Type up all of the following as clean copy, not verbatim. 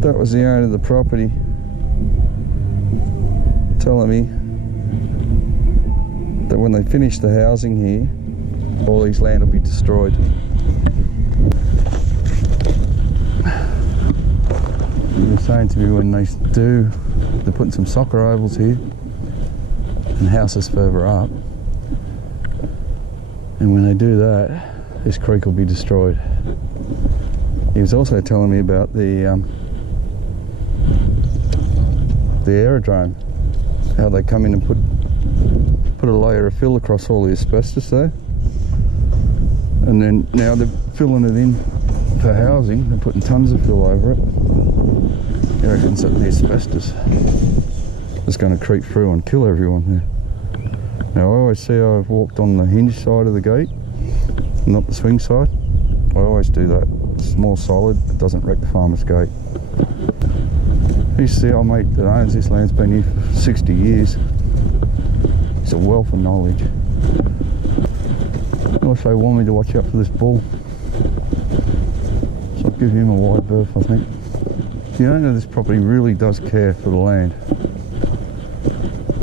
That was the owner of the property telling me that when they finish the housing here, all these land will be destroyed. He was saying to me when they do, they're putting some soccer ovals here and houses further up, and when they do that, this creek will be destroyed. He was also telling me about the aerodrome, how they come in and put a layer of fill across all the asbestos there, and then now they're filling it in for housing. They're putting tons of fill over it. He reckons that the asbestos is going to creep through and kill everyone there. Now I always see I've walked on the hinge side of the gate, not the swing side. I always do that. It's more solid, it doesn't wreck the farmer's gate. He's the old mate that owns this land's been here for 60 years. He's a wealth of knowledge. He also wanted me to watch out for this bull, so I'll give him a wide berth, I think. The owner of this property really does care for the land.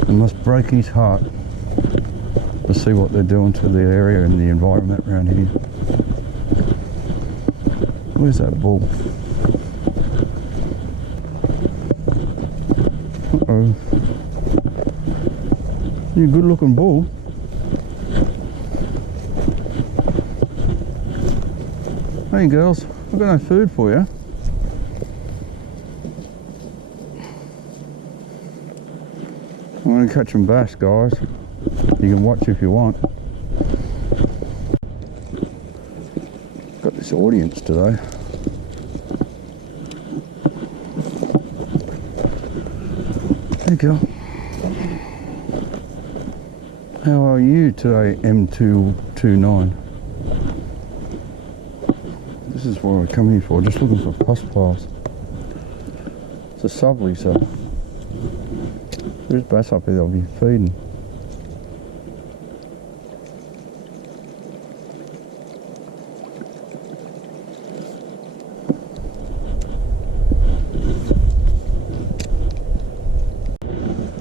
It must break his heart to see what they're doing to the area and the environment around here. Where's that bull? Uh-oh. You're a good looking bull. Hey girls, I've got no food for you. I'm going to catch some bass, guys. You can watch if you want. Got this audience today. There you go. How are you today, M229? This is what I come here for, just looking for pus piles. It's a southerly, so there's bass up here I'll be feeding.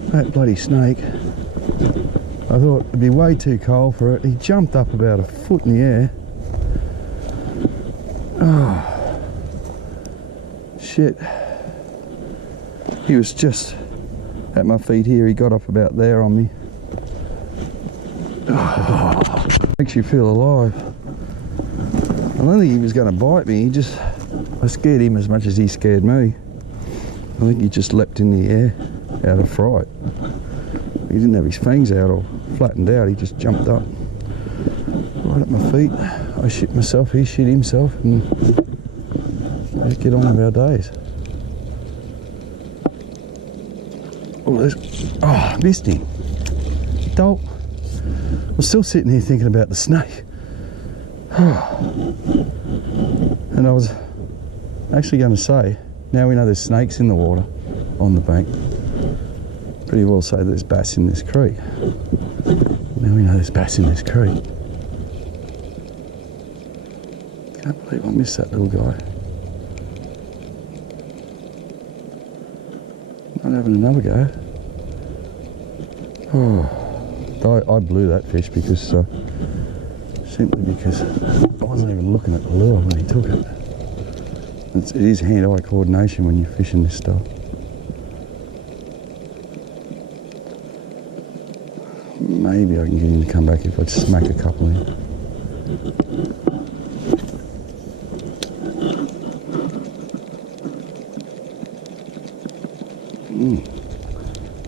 That bloody snake, I thought it'd be way too cold for it. He jumped up about a foot in the air. Oh, shit. He was just at my feet here. He got up about there on me. Oh, makes you feel alive. I don't think he was going to bite me. I scared him as much as he scared me. I think he just leapt in the air out of fright. He didn't have his fangs out or flattened out. He just jumped up right at my feet. I shit myself, he shit himself, and let's get on with our days. Oh, I missed him. Dolt. I was still sitting here thinking about the snake. And I was actually going to say, now we know there's snakes in the water on the bank. Pretty well say there's bass in this creek. Now we know there's bass in this creek. Can't believe I missed that little guy. Not having another go. Oh, I blew that fish because simply because I wasn't even looking at the lure when he took it. It is hand-eye coordination when you're fishing this stuff. Maybe I can get him to come back if I just smack a couple in.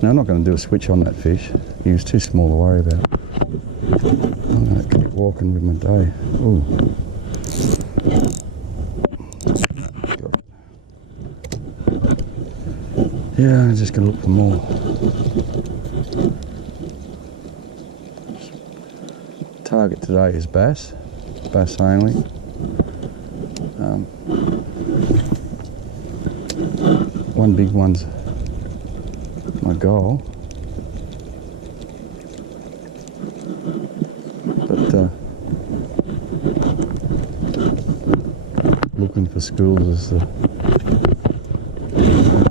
Now I'm not going to do a switch on that fish. He was too small to worry about. I'm going to keep walking with my day. Ooh. Got it. Yeah, I'm just going to look for more. Target today is bass only. One big one's my goal, but looking for schools is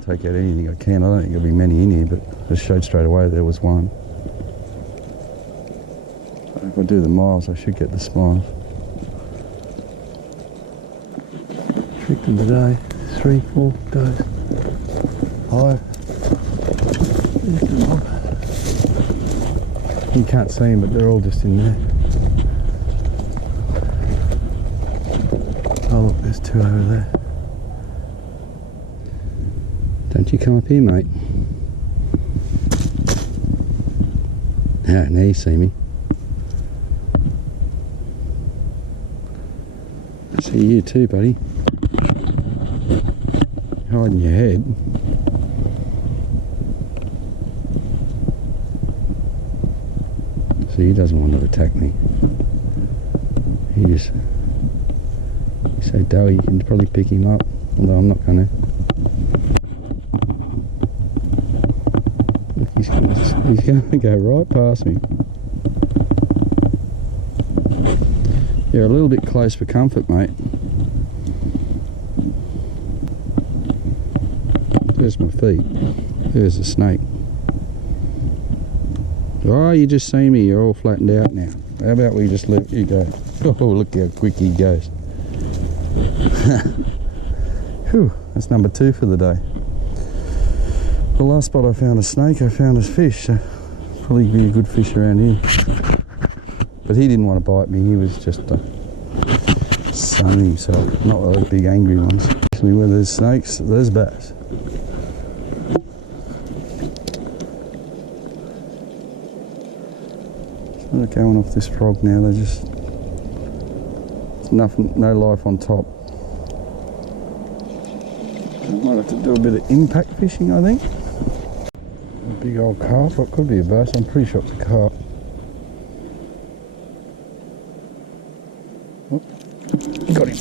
take out anything I can. I don't think there'll be many in here, but I showed straight away there was one. If I do the miles, I should get the smiles. Tricked them today. 3, 4 goes. 5. You can't see them, but they're all just in there. Oh look, there's 2 over there. Don't you come up here, mate. Ah, now you see me. I see you too, buddy. Hiding your head. So he doesn't want to attack me. He just... He's so doughy, you can probably pick him up. Although I'm not going to. Look, he's going to go right past me. You're a little bit close for comfort, mate. There's my feet. There's a snake. Oh, you just see me. You're all flattened out now. How about we just let you go? Oh, look how quick he goes. Whew, that's number 2 for the day. The last spot I found a snake, I found a fish. So probably be a good fish around here. But he didn't want to bite me. He was just sunning himself. Not those big angry ones. Actually, where there's snakes, there's bass. So they're going off this frog now. They're just... There's nothing, no life on top. I might have to do a bit of impact fishing, I think. A big old carp, or it could be a bass. I'm pretty sure it's a carp. Oh, got him.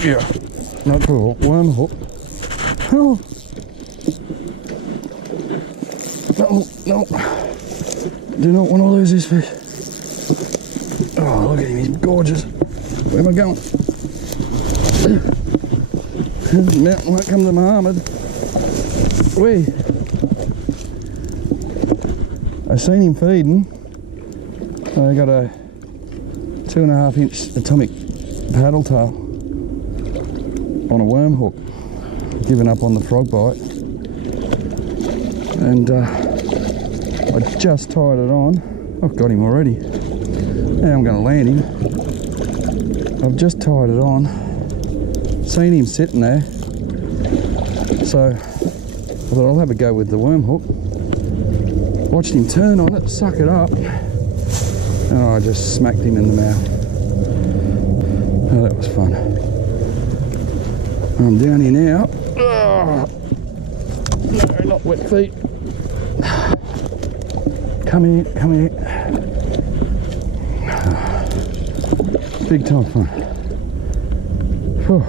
Yeah, not cool. Worm hook. Oh. No, no. Do not want to lose this fish. Oh, look at him, he's gorgeous. Where am I going? The mountain won't come to Muhammad. Wee. I seen him feeding. I got a 2.5 inch atomic paddle tail on a worm hook, giving up on the frog bite, and I just tied it on. I've got him already. Now I'm going to land him. I've just tied it on, seen him sitting there, so I thought I'll have a go with the worm hook. Watched him turn on it, suck it up, and I just smacked him in the mouth. Oh, that was fun. I'm down here now. Oh, no, not wet feet. Come here, come here. Big time fun. Whew.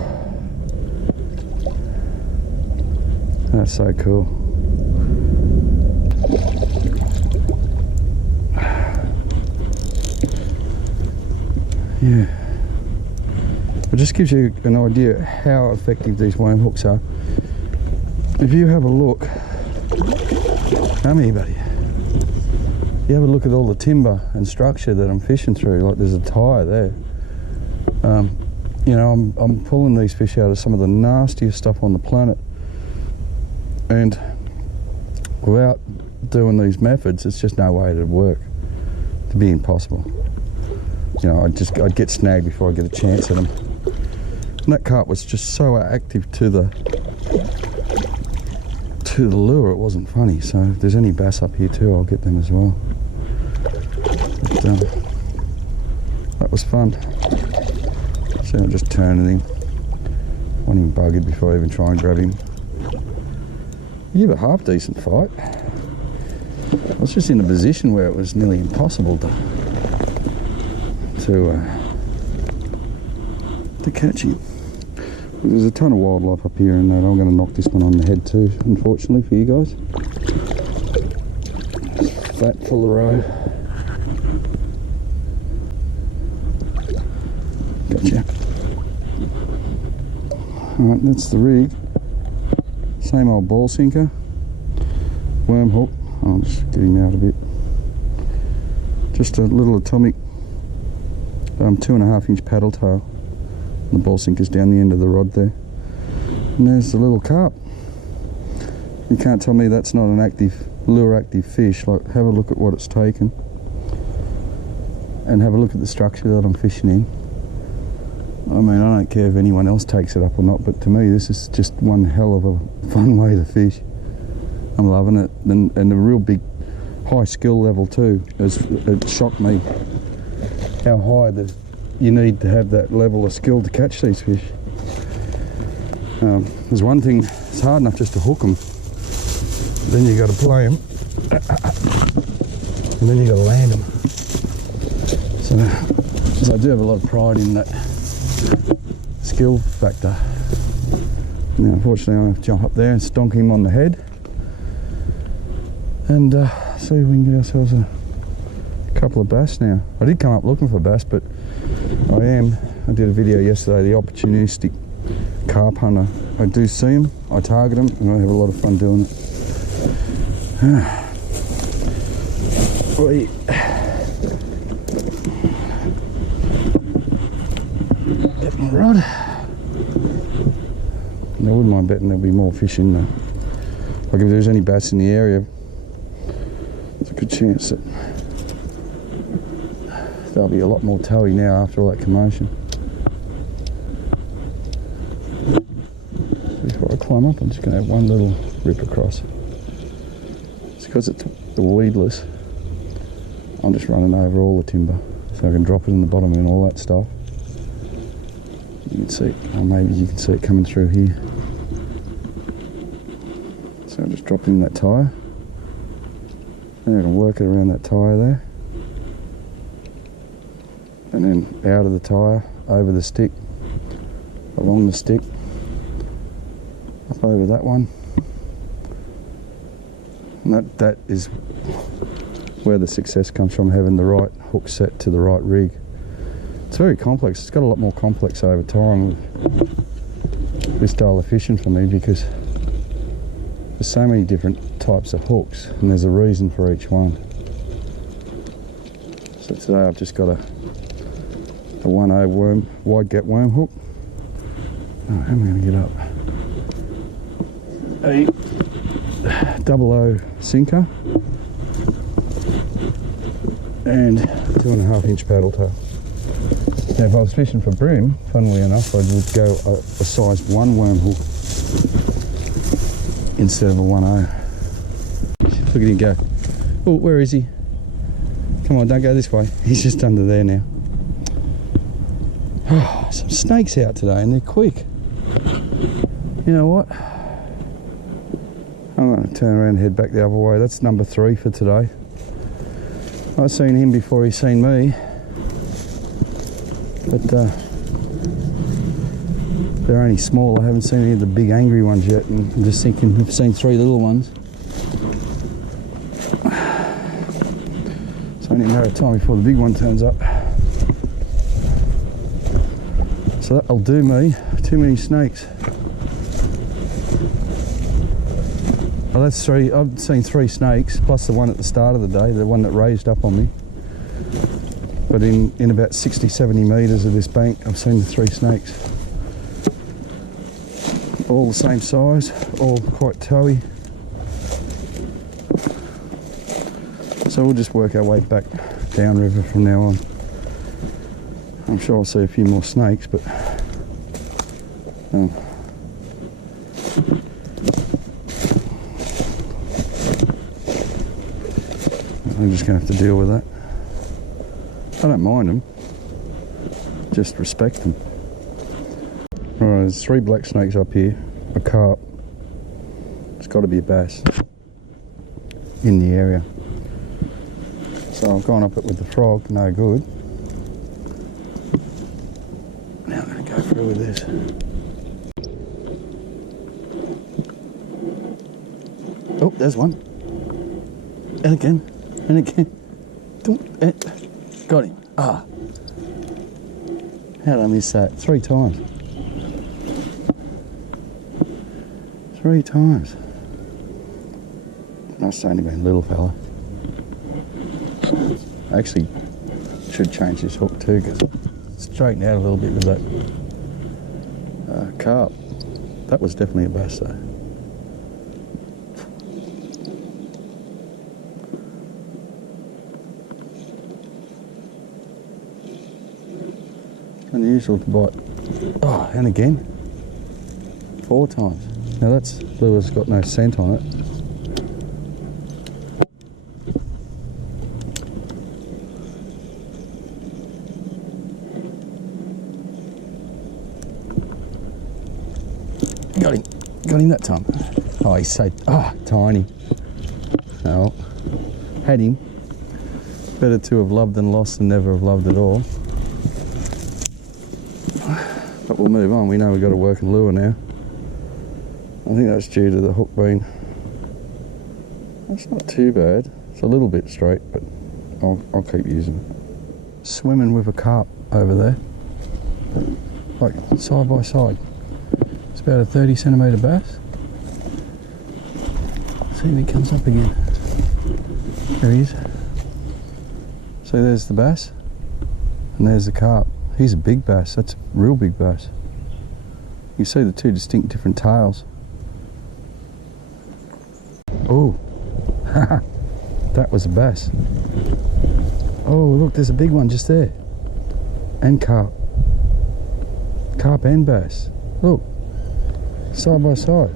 That's so cool. Yeah. It just gives you an idea how effective these worm hooks are. If you have a look, come here, buddy. You have a look at all the timber and structure that I'm fishing through. Like there's a tyre there. You know, I'm pulling these fish out of some of the nastiest stuff on the planet, and without doing these methods, it's just no way it'd work. It'd be impossible. You know, I'd get snagged before I get a chance at them. And that carp was just so active to the lure, it wasn't funny. So if there's any bass up here too, I'll get them as well. But, that was fun. So I'm just turning him. Want him buggered before I even try and grab him. You have a half decent fight. I was just in a position where it was nearly impossible to catch him. There's a ton of wildlife up here, and I'm going to knock this one on the head too, unfortunately for you guys. Just flat full of roe. Gotcha. Alright, that's the rig. Same old ball sinker, worm hook. I'll just get him out a bit. Just a little atomic 2.5 inch paddle tail. The ball sinker's down the end of the rod there. And there's the little carp. You can't tell me that's not an active, lure active fish. Like, have a look at what it's taken. And have a look at the structure that I'm fishing in. I mean, I don't care if anyone else takes it up or not, but to me this is just one hell of a fun way to fish. I'm loving it. And a real big high skill level too. It shocked me how high you need to have that level of skill to catch these fish. There's one thing, it's hard enough just to hook them. Then you got to play them, and then you got to land them. So I do have a lot of pride in that skill factor. Now, unfortunately, I have to jump up there and stonk him on the head, and see if we can get ourselves a couple of bass now. I did come up looking for bass, but I did a video yesterday, the opportunistic carp hunter. I do see them, I target them, and I have a lot of fun doing it. Get my rod. I wouldn't mind betting there'll be more fish in there. Like if there's any bass in the area, there's a good chance that there'll be a lot more towie now after all that commotion. Before I climb up, I'm just going to have one little rip across. It's because it's weedless. I'm just running over all the timber so I can drop it in the bottom and all that stuff. You can see, or maybe you can see it coming through here. So I'll just drop in that tyre. And I can work it around that tyre there. And then out of the tyre, over the stick, along the stick, up over that one. And that is where the success comes from, having the right hook set to the right rig. It's very complex. It's got a lot more complex over time with this style of fishing for me, because there's so many different types of hooks and there's a reason for each one. So today I've just got a 1/0 wide gap worm hook. Oh, how am I going to get up? A 00 sinker and 2.5 inch paddle tail. Now if I was fishing for bream, funnily enough, I would go a size 1 worm hook instead of a 1/0. Look at him go. Oh, where is he? Come on, don't go this way. He's just under there now. Oh, some snakes out today and they're quick. You know what? I'm going to turn around and head back the other way. That's number 3 for today. I've seen him before he's seen me. But they're only small. I haven't seen any of the big angry ones yet. And I'm just thinking I've seen 3 little ones. It's only a matter of time before the big one turns up. So that'll do me. Too many snakes. Well, that's 3. I've seen 3 snakes, plus the one at the start of the day, the one that raised up on me. But in about 60, 70 metres of this bank, I've seen the 3 snakes. All the same size, all quite towy. So we'll just work our way back downriver from now on. I'm sure I'll see a few more snakes, but I'm just going to have to deal with that. I don't mind them, just respect them. Alright, there's 3 black snakes up here, a carp. It's got to be a bass in the area. So I've gone up it with the frog, no good. Now I'm going to go through with this. Oh, there's one. And again, and again. Got him. Ah. How did I miss that? 3 times. 3 3 times. Must only been a little fella. Actually, should change this hook too, because it's straightened out a little bit with that carp. That was definitely a bass though. Unusual to bite. Oh, and again. 4 times. Now that's lure's got no scent on it. Got him that time. Oh, he's so tiny. Oh, had him. Better to have loved and lost than never have loved at all. But we'll move on. We know we've got a working lure now. I think that's due to the hook being. That's not too bad. It's a little bit straight, but I'll keep using it. Swimming with a carp over there, like side by side. It's about a 30 centimetre bass. See if he comes up again. There he is. So there's the bass, and there's the carp. He's a big bass. That's a real big bass. You see the 2 distinct different tails. Oh, that was a bass. Oh, look, there's a big one just there. And carp. Carp and bass. Look, side by side.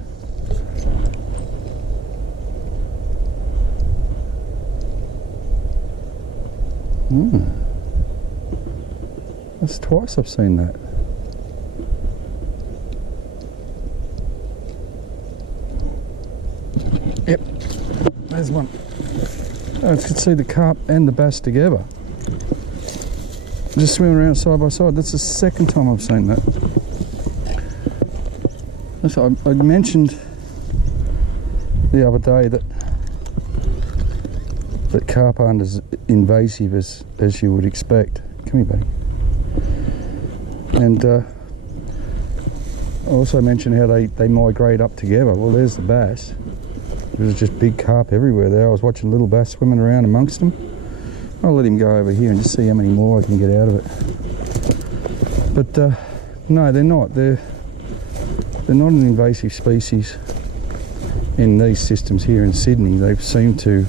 That's twice I've seen that. Yep, there's one. Oh, you can see the carp and the bass together. Just swimming around side by side. That's the second time I've seen that. So I mentioned the other day that carp aren't as invasive as you would expect. Come here, buddy. And I also mentioned how they migrate up together. Well, there's the bass. There's just big carp everywhere there. I was watching little bass swimming around amongst them. I'll let him go over here and just see how many more I can get out of it. But no, they're not. They're not an invasive species in these systems here in Sydney. They seem to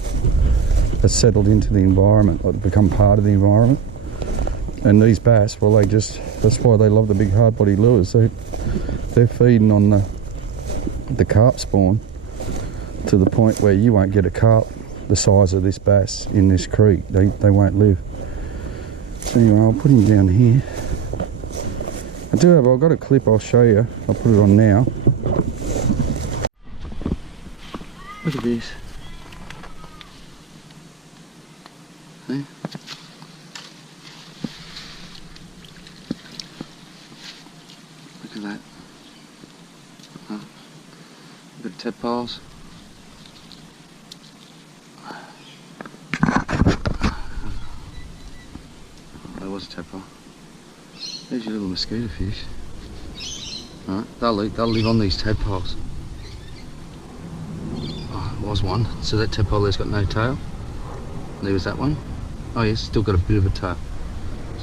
have settled into the environment, like become part of the environment. And these bass, well, that's why they love the big hard body lures. They're feeding on the carp spawn to the point where you won't get a carp the size of this bass in this creek. They won't live. So anyway, I'll put him down here. I've got a clip I'll show you. I'll put it on now. Look at this. See? Look at that. Look at tadpoles. There was a tadpole. There's your little mosquito fish. Alright, they'll live on these tadpoles. Oh, there was one. So that tadpole there's got no tail. There was that one. Oh yes, still got a bit of a tail.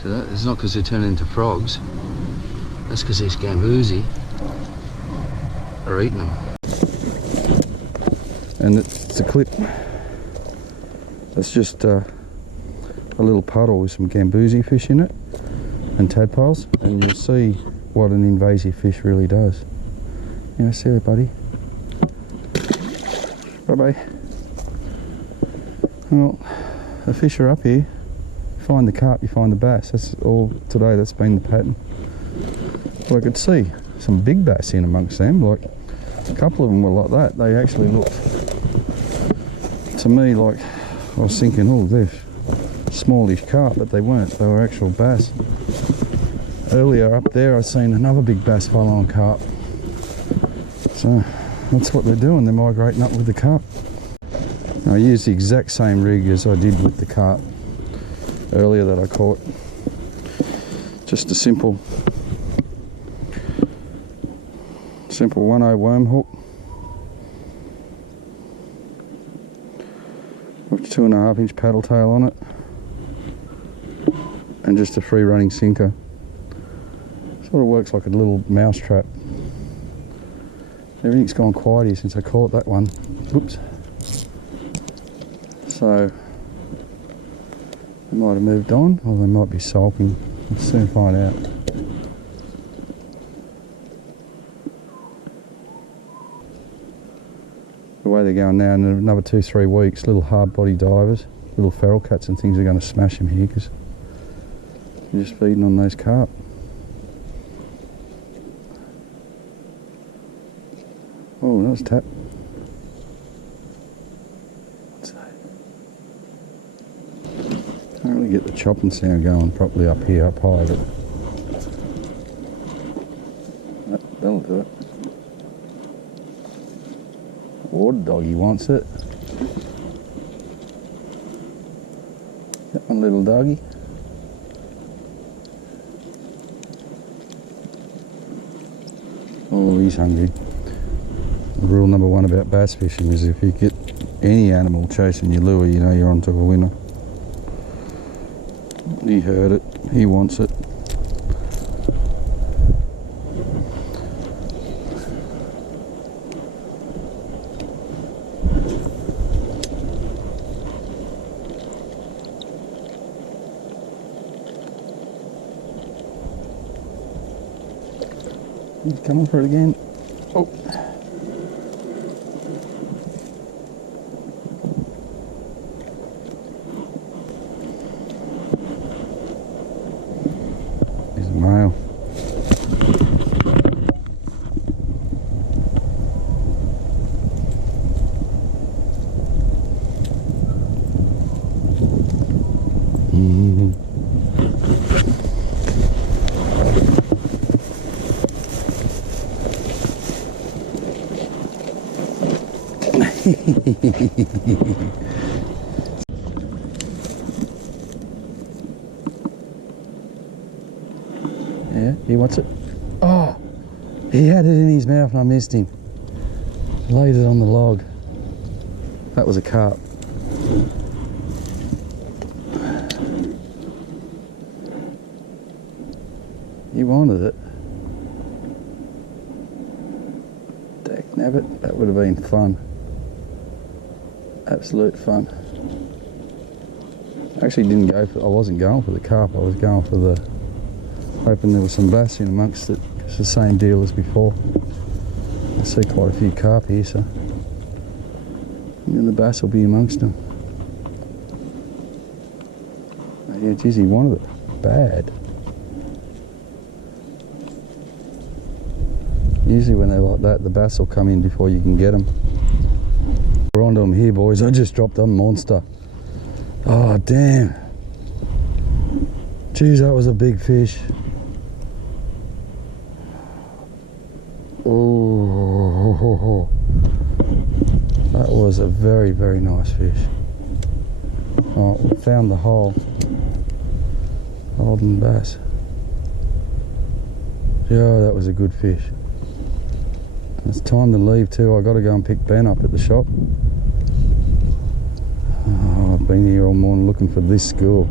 So that it's not because they're turning into frogs. That's because these gambusi are eating them. And it's a clip. That's just a little puddle with some gambusi fish in it and tadpoles, and you'll see what an invasive fish really does. You know, see that, buddy? Bye bye. Well, the fish are up here. You find the carp, you find the bass. That's all today. That's been the pattern. But I could see some big bass in amongst them. Like a couple of them were like that. They actually looked to me like I was thinking, oh, they're smallish carp, but they weren't. They were actual bass. Earlier up there I seen another big bass following carp. So that's what they're doing, they're migrating up with the carp. I used the exact same rig as I did with the carp earlier that I caught. Just a simple 1/0 worm hook 2.5 inch paddle tail on it, and just a free running sinker. Sort of works like a little mouse trap. Everything's gone quiet here since I caught that one. Whoops. So they might have moved on, or they might be sulking. We'll soon find out. The way they're going now, in another 2-3 weeks, little hard body divers, little feral cats and things are going to smash them here because you're just feeding on those carp. Oh, nice tap. What's that? Can't really get the chopping sound going properly up here, up high, but that'll do it. Water doggy wants it. That one little doggy. Oh, he's hungry. Rule number 1 about bass fishing is if you get any animal chasing your lure, you know you're onto a winner. He heard it, he wants it. He's coming for it again. Oh. He's a male. Yeah, he wants it. Oh, he had it in his mouth and I missed him. Laid it on the log. That was a carp. He wanted it. Dagnabbit, that would have been fun. Absolute fun. Actually didn't go for, I wasn't going for the carp, I was going for the, hoping there was some bass in amongst it. It's the same deal as before. I see quite a few carp here, so and the bass will be amongst them. Oh, yeah, geez, he wanted it bad. Usually when they're like that, the bass will come in before you can get them. We're onto them here, boys. I just dropped a monster. Oh, damn. Geez, that was a big fish. Oh, that was a very, very nice fish. Oh, we found the hole. Golden bass. Yeah, that was a good fish. It's time to leave too. I got to go and pick Ben up at the shop. Oh, I've been here all morning looking for this school.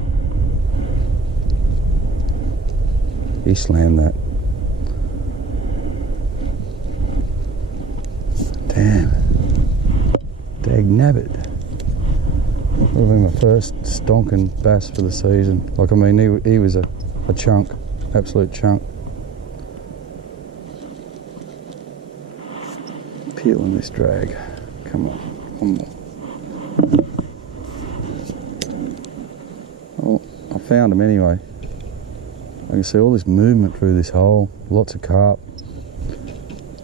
He slammed that. Damn. Dagnabbit. That would have been my first stonking bass for the season. Like, I mean, he was a chunk, absolute chunk. Peeling this drag. Come on, one more. Oh, I found him anyway. I can see all this movement through this hole. Lots of carp.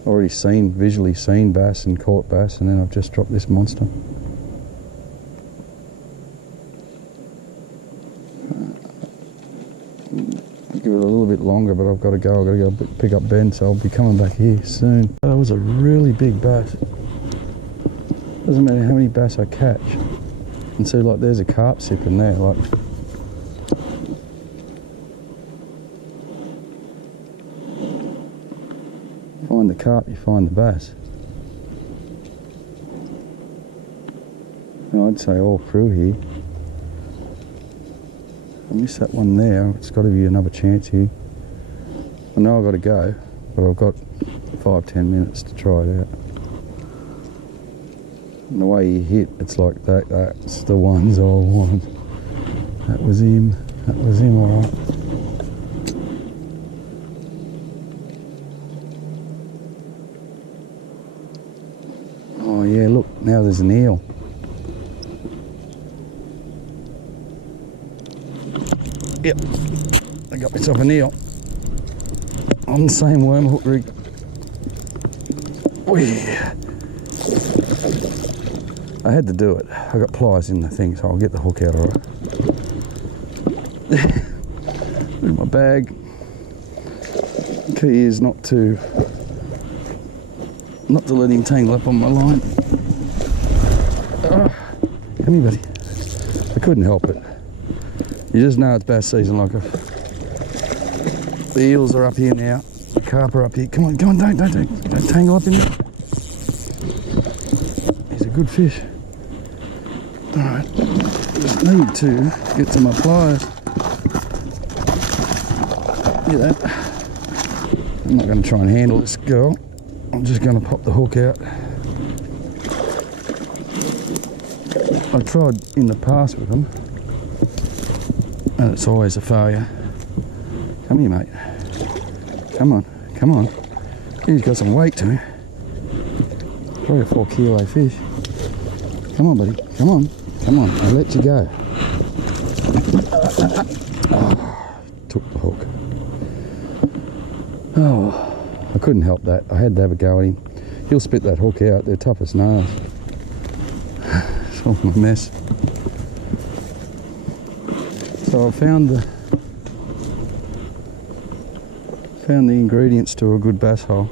Already visually seen bass and caught bass, and then I've just dropped this monster. I'll give it a little bit longer, but I've got to go. I've got to go pick up Ben, so I'll be coming back here soon. That was a really big bass. Doesn't matter how many bass I catch. And see, like, there's a carp sipping there. Like, find the carp, you find the bass. I'd say all through here. I missed that one there. It's got to be another chance here. I know I've got to go, but I've got 5-10 minutes to try it out. And the way he hit, it's like that's the ones I want. That was him. That was him, alright. Oh yeah, look, now there's an eel. Yep, I got myself an eel on the same worm hook rig. I had to do it. I got pliers in the thing, so I'll get the hook out alright. In my bag. The key is not to let him tangle up on my line. Come here, buddy. I couldn't help it. You just know it's bass season, like the eels are up here now. The carp are up here. Come on, don't tangle up in there. He's a good fish. Alright, just need to get to my pliers. Look at that. I'm not going to try and handle this girl. I'm just going to pop the hook out. I tried in the past with them, and it's always a failure. Come here, mate. Come on, come on. He's got some weight to him. 3 or 4 kilo fish. Come on, buddy. Come on. Come on. I'll let you go. Oh, took the hook. Oh, I couldn't help that. I had to have a go at him. He'll spit that hook out. They're tough as nails. It's all my mess. So I found the ingredients to a good bass hole.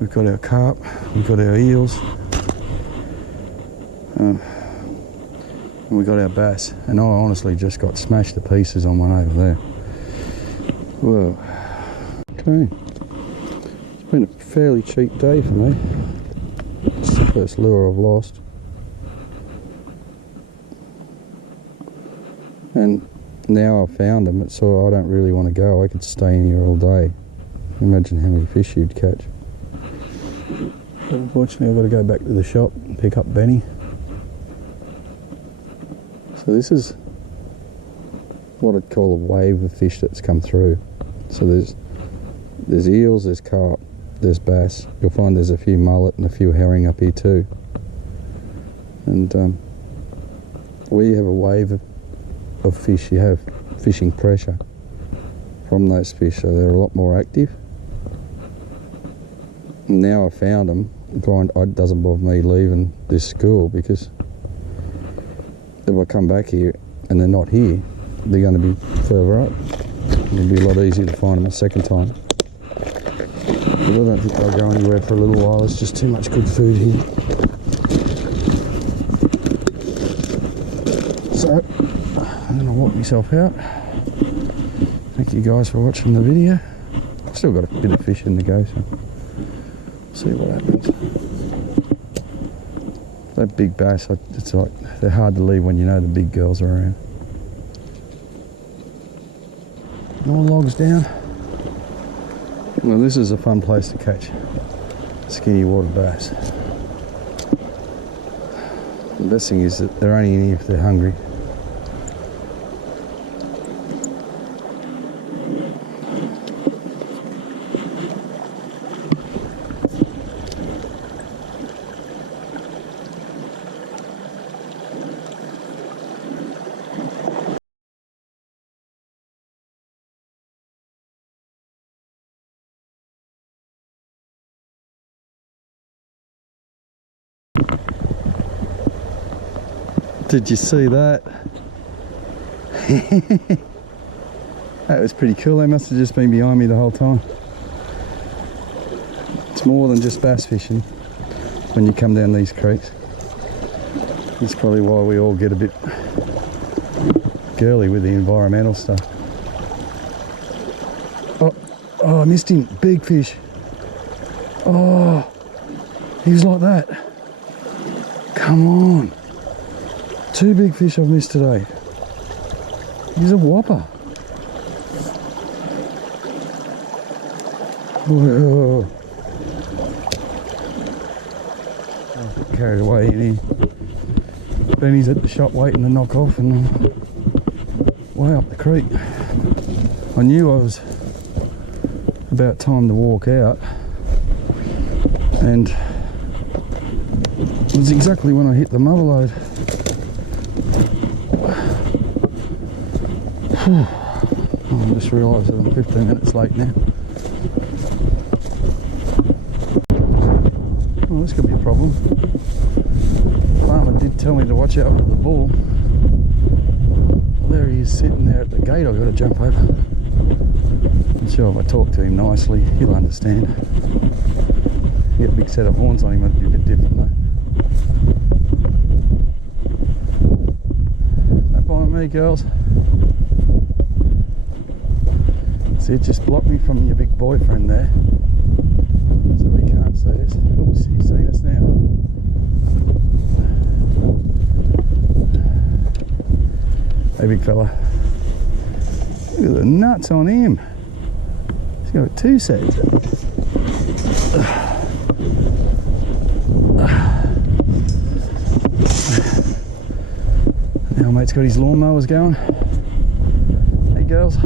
We've got our carp, we've got our eels, and we've got our bass. And I honestly just got smashed to pieces on one over there. Whoa. Okay. It's been a fairly cheap day for me. It's the first lure I've lost. And now I've found them, it's sort of, I don't really want to go. I could stay in here all day. Imagine how many fish you'd catch. But unfortunately I've got to go back to the shop and pick up Benny. So this is what I'd call a wave of fish that's come through. So there's eels, there's carp, there's bass. You'll find there's a few mullet and a few herring up here too. And where you have a wave of fish, you have fishing pressure from those fish, so they're a lot more active. And now I've found them, it doesn't bother me leaving this school, because if I come back here and they're not here, they're going to be further up. It'll be a lot easier to find them a second time. But I don't think they'll go anywhere for a little while. There's just too much good food here. So I'm going to walk myself out. Thank you guys for watching the video. I've still got a bit of fishing to go, so see what happens. That big bass, it's like they're hard to leave when you know the big girls are around. More logs down. Well, this is a fun place to catch skinny water bass. The best thing is that they're only in here if they're hungry. Did you see that? That was pretty cool. They must have just been behind me the whole time. It's more than just bass fishing when you come down these creeks. That's probably why we all get a bit girly with the environmental stuff. Oh, I missed him. Big fish. Oh, he was like that. Come on. 2 big fish I've missed today. He's a whopper. Whoa. Oh, carried away in here. Benny's at the shop waiting to knock off, and I'm way up the creek. I knew I was about time to walk out, and it was exactly when I hit the mother load. I just realised that I'm 15 minutes late now. Oh, this could be a problem. Farmer did tell me to watch out for the bull. There he is sitting there at the gate. I've got to jump over. I'm sure if I talk to him nicely, he'll understand. He got a big set of horns on him, it'd be a bit different though. Don't mind me, girls. See, it just blocked me from your big boyfriend there, so he can't see us. Oops, he's seen us now. Hey, big fella. Look at the nuts on him. He's got 2 sets. Now mate's got his lawnmowers going. Hey girls.